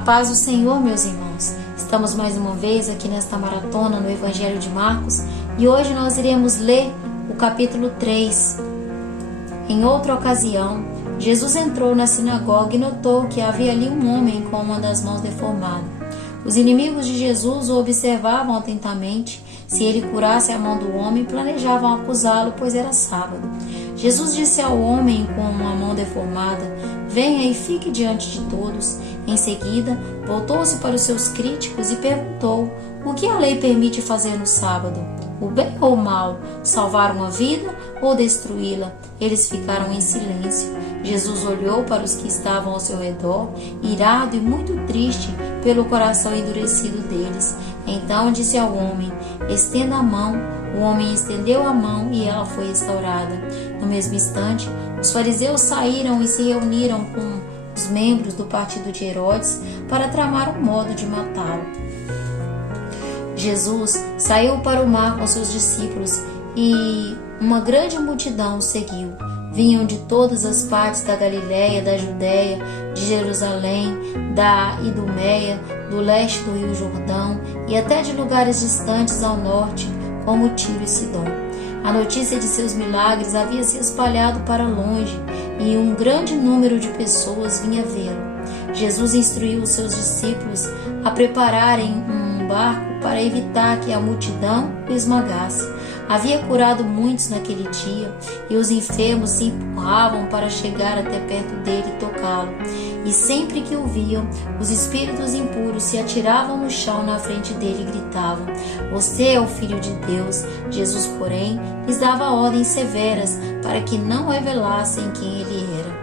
paz do Senhor, meus irmãos. Estamos mais uma vez aqui nesta maratona no Evangelho de Marcos e hoje nós iremos ler o capítulo 3. Em outra ocasião, Jesus entrou na sinagoga e notou que havia ali um homem com uma das mãos deformada. Os inimigos de Jesus o observavam atentamente. Se ele curasse a mão do homem, planejavam acusá-lo, pois era sábado. Jesus disse ao homem com uma mão deformada: "Venha e fique diante de todos." Em seguida, voltou-se para os seus críticos e perguntou: "O que a lei permite fazer no sábado? O bem ou o mal? Salvar uma vida ou destruí-la?" Eles ficaram em silêncio. Jesus olhou para os que estavam ao seu redor, irado e muito triste pelo coração endurecido deles. Então disse ao homem: "Estenda a mão." O homem estendeu a mão e ela foi restaurada. No mesmo instante, os fariseus saíram e se reuniram com os membros do partido de Herodes para tramar um modo de matá-lo. Jesus saiu para o mar com seus discípulos e uma grande multidão o seguiu. Vinham de todas as partes da Galiléia, da Judéia, de Jerusalém, da Idumeia, do leste do rio Jordão e até de lugares distantes ao norte, como Tiro e Sidom. A notícia de seus milagres havia se espalhado para longe e um grande número de pessoas vinha vê-lo. Jesus instruiu os seus discípulos a prepararem um barco para evitar que a multidão o esmagasse. Havia curado muitos naquele dia e os enfermos se empurravam para chegar até perto dele e tocá-lo. E sempre que o viam, os espíritos impuros se atiravam no chão na frente dele e gritavam: "Você é o Filho de Deus." Jesus, porém, lhes dava ordens severas para que não revelassem quem ele era.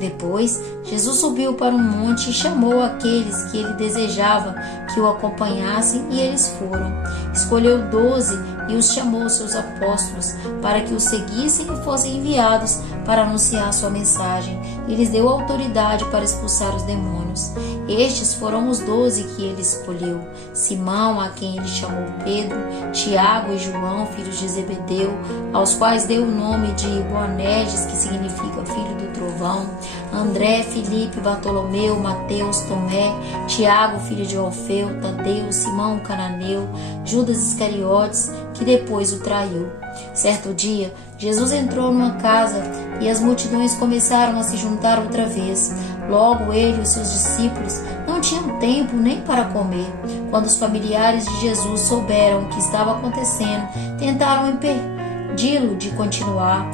Depois, Jesus subiu para um monte e chamou aqueles que ele desejava que o acompanhassem, e eles foram. Escolheu 12 e os chamou seus apóstolos para que o seguissem e fossem enviados para anunciar sua mensagem. E lhes deu autoridade para expulsar os demônios. Estes foram os 12 que ele escolheu: Simão, a quem ele chamou Pedro, Tiago e João, filhos de Zebedeu, aos quais deu o nome de Boanerges, que significa filho do trovão, André, Filipe, Bartolomeu, Mateus, Tomé, Tiago, filho de Alfeu, Tadeu, Simão o cananeu, Judas Iscariotes, que depois o traiu. Certo dia, Jesus entrou numa casa e as multidões começaram a se juntar outra vez. Logo ele e os seus discípulos não tinham tempo nem para comer. Quando os familiares de Jesus souberam o que estava acontecendo, tentaram impedi-lo de continuar.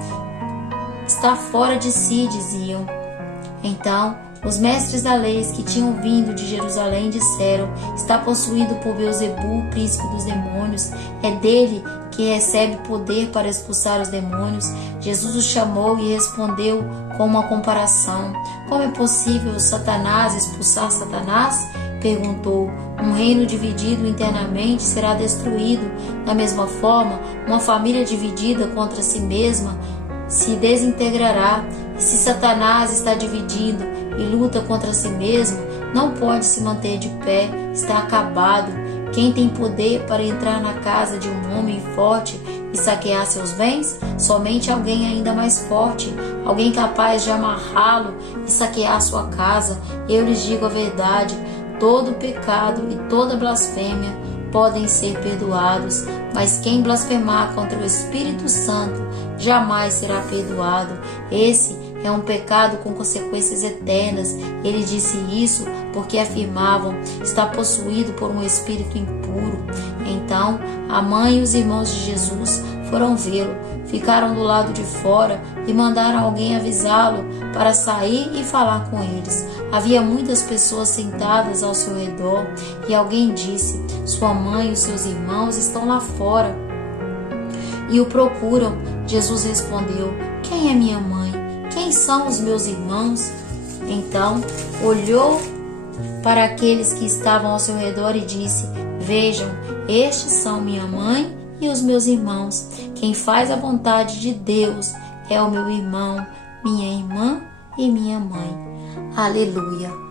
"Está fora de si", diziam. Então, os mestres da lei que tinham vindo de Jerusalém disseram: "Está possuído por Beelzebu, príncipe dos demônios. É dele que recebe poder para expulsar os demônios." Jesus o chamou e respondeu com uma comparação: "Como é possível Satanás expulsar Satanás?" Perguntou: "Um reino dividido internamente será destruído. Da mesma forma, uma família dividida contra si mesma se desintegrará. E se Satanás está dividido e luta contra si mesmo, não pode se manter de pé, está acabado. Quem tem poder para entrar na casa de um homem forte e saquear seus bens? Somente alguém ainda mais forte, alguém capaz de amarrá-lo e saquear sua casa. Eu lhes digo a verdade: todo pecado e toda blasfêmia podem ser perdoados, mas quem blasfemar contra o Espírito Santo jamais será perdoado. Esse é um pecado com consequências eternas." Ele disse isso porque afirmavam: "Está possuído por um espírito impuro." Então, a mãe e os irmãos de Jesus foram vê-lo, ficaram do lado de fora e mandaram alguém avisá-lo para sair e falar com eles. Havia muitas pessoas sentadas ao seu redor e alguém disse: "Sua mãe e os seus irmãos estão lá fora e o procuram." Jesus respondeu: "Quem é minha mãe? Quem são os meus irmãos?" Então olhou para aqueles que estavam ao seu redor e disse: "Vejam, estes são minha mãe e os meus irmãos. Quem faz a vontade de Deus é o meu irmão, minha irmã e minha mãe." Aleluia!